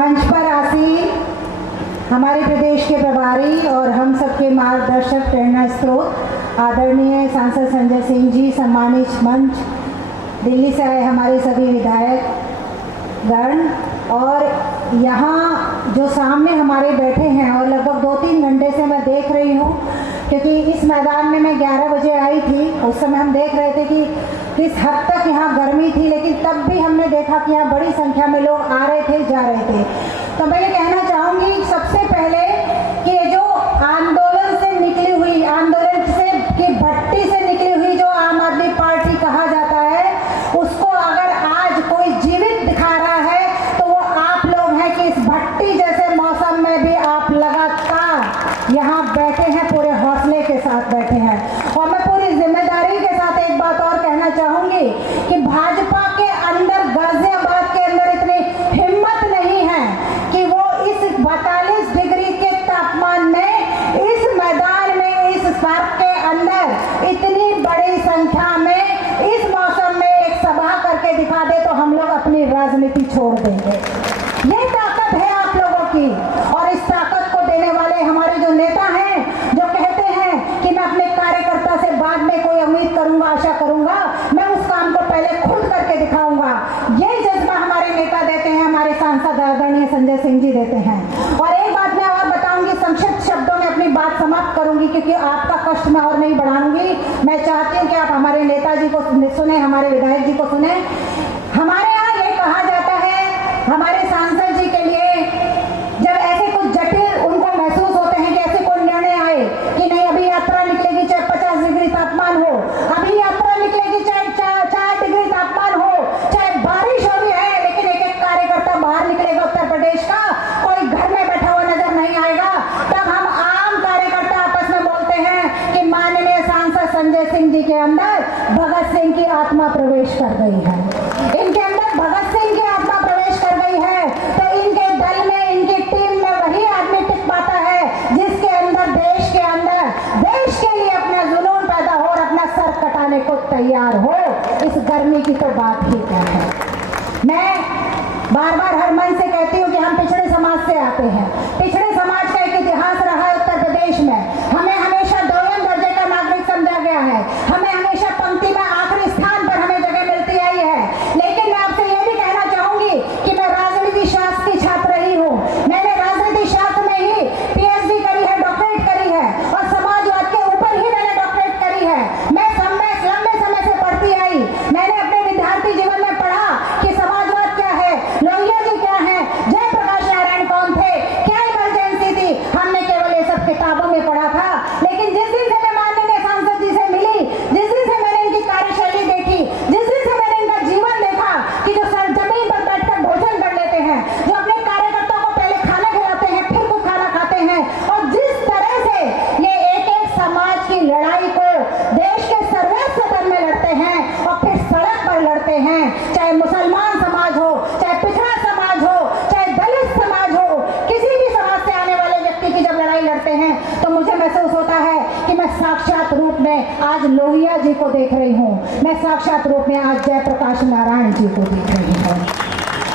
मंच पर आसीन हमारे प्रदेश के प्रभारी और हम सबके मार्गदर्शक प्रेरणा स्रोत आदरणीय सांसद संजय सिंह जी, सम्मानित मंच, दिल्ली से आए हमारे सभी विधायक गण और यहाँ जो सामने हमारे बैठे हैं और लगभग 2-3 घंटे से मैं देख रही हूँ, क्योंकि इस मैदान में मैं 11 बजे आई थी। उस समय हम देख रहे थे कि किस हद तक यहाँ गर्मी थी, लेकिन तब भी हमने देखा कि यहाँ बड़ी संख्या में लोग आ रहे थे, जा रहे थे। तो मैं ये कहना चाहूँगी सबसे पहले कि ये जो आंदोलन से निकली हुई, आंदोलन से की भट्टी से निकली हुई जो आम आदमी पार्टी कहा जाता है, उसको अगर आज कोई जीवित दिखा रहा है तो वो आप लोग हैं कि इस भट्टी जैसे मौसम में भी आप लगातार यहाँ बैठे हैं, पूरे हौसले के साथ बैठे हैं। और मैं पूरी जिम्मेदारी के साथ एक बात और कहना चाहूँगी कि भाजपा के अंदर, गाजियाबाद के अंदर इतनी हिम्मत नहीं है कि वो इस 42 डिग्री के तापमान में, इस मैदान में, इस पार्क के अंदर इतनी बड़ी संख्या में इस मौसम में एक सभा करके दिखा दे तो हम लोग अपनी राजनीति छोड़ देंगे। ये ताकत है आप लोगों की, और इस ताकत को देने वाले हमारे जो नेता हैं, जो कहते हैं कि मैं अपने कार्यकर्ता से बाद में कोई उम्मीद करूंगा, आशा करूंगा, मैं उस काम को पहले खुद करके दिखाऊंगा, ये जज्बा हमारे नेता देते हैं, हमारे सांसद आदरणीय संजय सिंह जी देते हैं। और एक बात मैं और बताऊंगी, संक्षिप्त शब्दों में अपनी बात समाप्त करूंगी, क्योंकि आपका कष्ट मैं और नहीं बढ़ाऊंगी। मैं चाहती हूँ कि आप हमारे नेताजी को सुने, हमारे विधायक जी को सुने। हमारे यहाँ ये कहा जाता है हमारे सांसद जी के लिए, जब ऐसे कुछ जटिल उनको महसूस होते हैं कि ऐसे कोई निर्णय आए कि नहीं अभी यात्रा निकलेगी चाहे 50 डिग्री तापमान हो, अभी यात्रा निकलेगी चाहे 4 डिग्री तापमान हो, चाहे बारिश हो रही है, लेकिन एक एक कार्यकर्ता बाहर निकलेगा उत्तर प्रदेश का, कोई घर में बैठा हुआ नजर नहीं आएगा। तब हम आम कार्यकर्ता आपस में बोलते हैं कि माननीय सांसद संजय सिंह जी के अंदर भगत सिंह की आत्मा प्रवेश कर गई है, इनके अंदर भगत सिंह की आत्मा प्रवेश कर गई है। तो इनके दल में, इनकी टीम में वही आदमी टिक पाता है जिसके अंदर देश के अंदर देश के लिए अपना जुनून पैदा हो और अपना सर कटाने को तैयार हो। इस गर्मी की तो बात ही क्या है। मैं बार बार हर मन से कहती हूँ कि हम पिछड़े समाज से आते हैं। पिछड़े समाज का एक इतिहास रहा है उत्तर प्रदेश में। हमें हमेशा दोयम दर्जे का नागरिक समझा गया है, हमें हमेशा पंक्ति में आखिरी स्थान पर हमें जगह मिलती आई है। लेकिन मैं आपसे ये भी कहना चाहूंगी कि मैं राजनीति शास्त्र की छात्र रही हूँ। मैंने राजनीति शास्त्र में ही PhD करी है, डॉक्टरेट करी है, और समाजवाद के ऊपर ही मैंने डॉक्टरेट करी है। मैं लंबे समय से पढ़ती आई। मैंने अपने विद्यार्थी जीवन में पढ़ा कि समाजवाद क्या है, लोहिया जी क्या है, जयप्रकाश नारायण कौन थे, क्या इमरजेंसी थी, हमने केवल ये सब किताबों में पढ़ा था। लेकिन जिस दिन से मैं माननीय सांसद जी से मिली, जिस दिन से मैंने इनकी कार्यशैली देखी, जिस दिन से मैंने इनका जीवन देखा कि जो सर जमीन पर बैठकर भोजन कर लेते हैं, जो अपने कार्यकर्ताओं को पहले खाना खिलाते हैं, फिर खुद खाना खाते हैं, और जिस तरह से ये एक एक समाज की लड़ाई को देश के सर्वोच्च सदन में लड़ते हैं और फिर सड़क पर लड़ते हैं, चाहे मुसलमान समाज हो, चाहे पिछड़ा समाज हो, चाहे दलित समाज हो, किसी भी समाज से आने वाले व्यक्ति की जब लड़ाई लड़ते हैं तो मुझे महसूस होता है कि मैं साक्षात रूप में आज लोहिया जी को देख रही हूँ, मैं साक्षात रूप में आज जयप्रकाश नारायण जी को देख रही हूँ।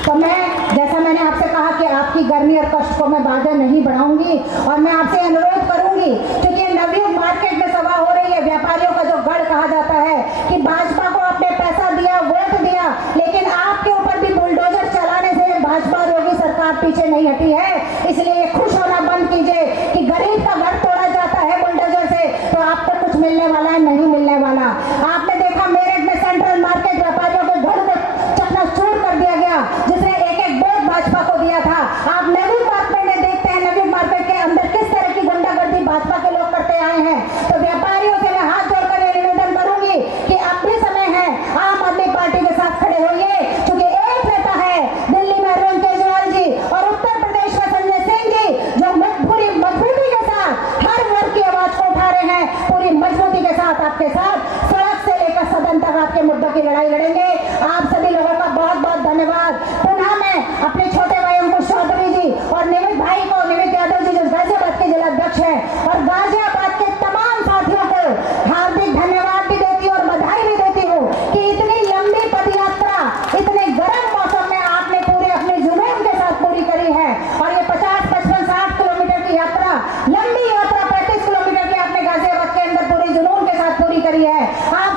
तो मैं, जैसा मैंने आपसे कहा कि आपकी गर्मी और कष्ट को मैं बाधा नहीं बढ़ाऊंगी, और मैं आपसे अनुरोध करूंगी, क्योंकि नवयुग मार्केट में सभा हो रही है, व्यापारियों का जो गढ़ कहा जाता है कि भाजपा को आपने पैसा दिया, वोट दिया, लेकिन आपके ऊपर भी बुलडोजर चलाने से भाजपा योगी सरकार पीछे नहीं हटी है। इसलिए खुश होना बंद कीजिए कि गरीब का घर तोड़ा जाता है बुलडोजर से, तो आपको कुछ मिलने वाला है, नहीं मिलने वाला। आपने देखा मेरठ में सेंट्रल मार्केट व्यापारियों के घर को चकनाचूर कर दिया गया, जिसने एक वोट भाजपा को दिया था। आप नवीन मार्केट में देखते हैं, नवीन मार्केट के अंदर किस तरह की गुंडागर्दी भाजपा के लोग करते आए हैं। तो व्यापारियों से मैं हाथ जोड़कर ये निवेदन करूंगी कि अब भी समय है, आम आदमी पार्टी के साथ खड़े होइए, क्योंकि एक नेता है दिल्ली में अरविंद केजरीवाल जी, और उत्तर प्रदेश में संजय सिंह जी, जो पूरी मजबूती के साथ हर वर्ग की आवाज को उठा रहे हैं, पूरी मजबूती के साथ आपके साथ सड़क से लेकर सदन तक आपके मुद्दों की लड़ाई लड़ेंगे। आप सभी लोगों का बहुत बहुत धन्यवाद। पुनः मैं अपने छोटे भाई अंकुश चौधरी जी और निमित भाई को, निमित यादव जी जो गाजियाबाद के जिलाध्यक्ष हैं, और गाजियाबाद के तमाम साथियों को हार्दिक धन्यवाद भी देती हूँ और बधाई भी देती हूँ कि इतनी लंबी पदयात्रा इतने गर्म मौसम में आपने पूरे अपने जुनून के साथ पूरी करी है। है। आप